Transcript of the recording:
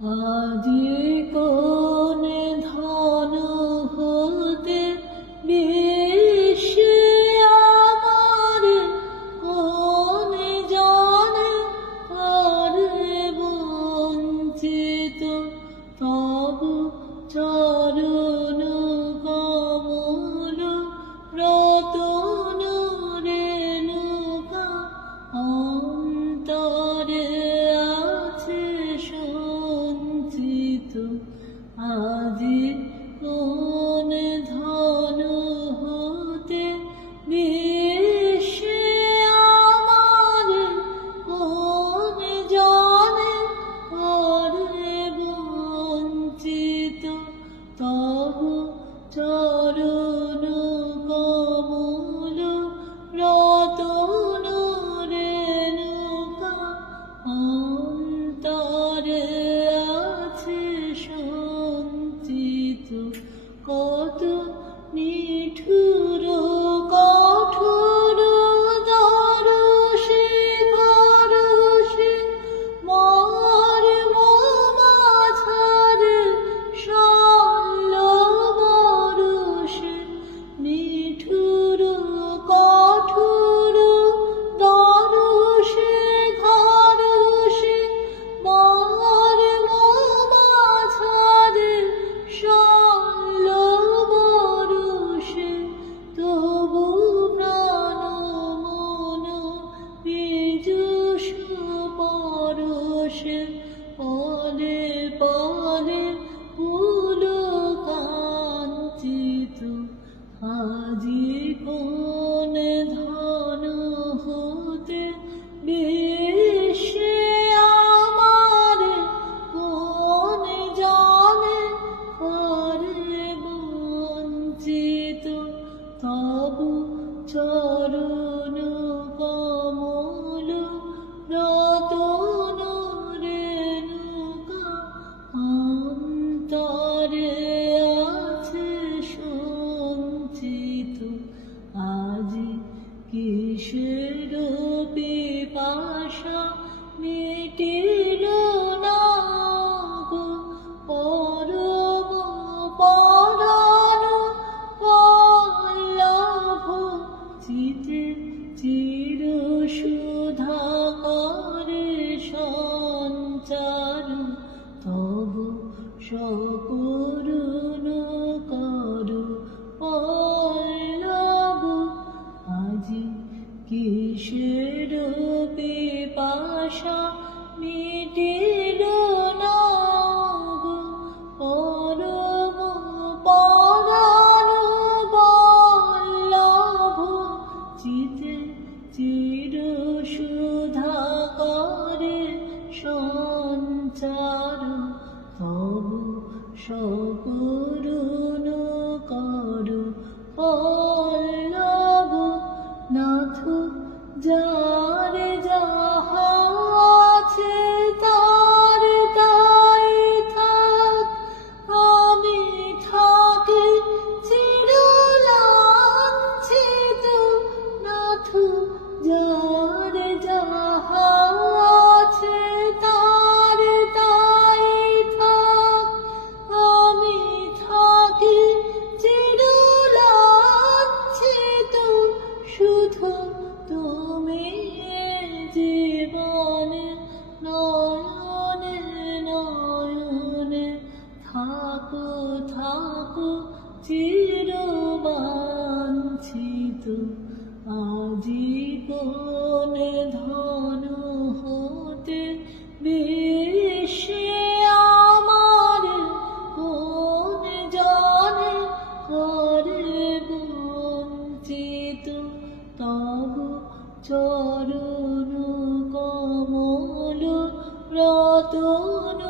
আজি কোন ধন হতে বেশি আমার কোন জানে করে বঞ্চিত তব চরণ কমল রতন রেণুকা অন্তরে আছে সঞ্চিত আজি কোন ধন হতে বেশি আমার কোন জানে করে বঞ্চিত তব চরণ কমল রতন রেণুকা অন্তরে আছে সঞ্চিত কত নিঠুর কঠোর দরশে করশে মার মাঝারে শল্য বরশে নিঠুর কঠোর দরশে ঘরশে মার মাঝারে শল্য বরশে তবু প্রাণ মন বিজুষ পরশে পলে পলে পুলকাঞ্চিত আজি কোন ধন হতে বেশি আমার কোন জানে করে বঞ্চিত তব চরণ কমল রতন রেণুকা অন্তরে আছে সঞ্চিত আজি কিসের পিপাসা মিটিল না গো পরম পরাণ পল্লভ চিতে চির সুধাকরে সঞ্চার তব সকরুণ কর পল্লব আজি কিসের পিপাসা মিটিল না গো পরম পরাণ বল্লভ চিতে চির সুধাকরে সঞ্চার তব সকরুণ কর পল্লব নাথ যার যাহা আছে তার তাই থাক আমি থাকি চিরলাঞ্ছিত নাথ যার যাহা আছে তার তাই থাক আমি থাকি চিরলাঞ্ছিত শুধু তুমি জীবনে নয়নে নয়নে থাকো থাকো চিরবাঞ্ছিত আজি কোন ধন হতে বেশি আমার কোন জানে করে বঞ্চিত তব চরণ কমল রতন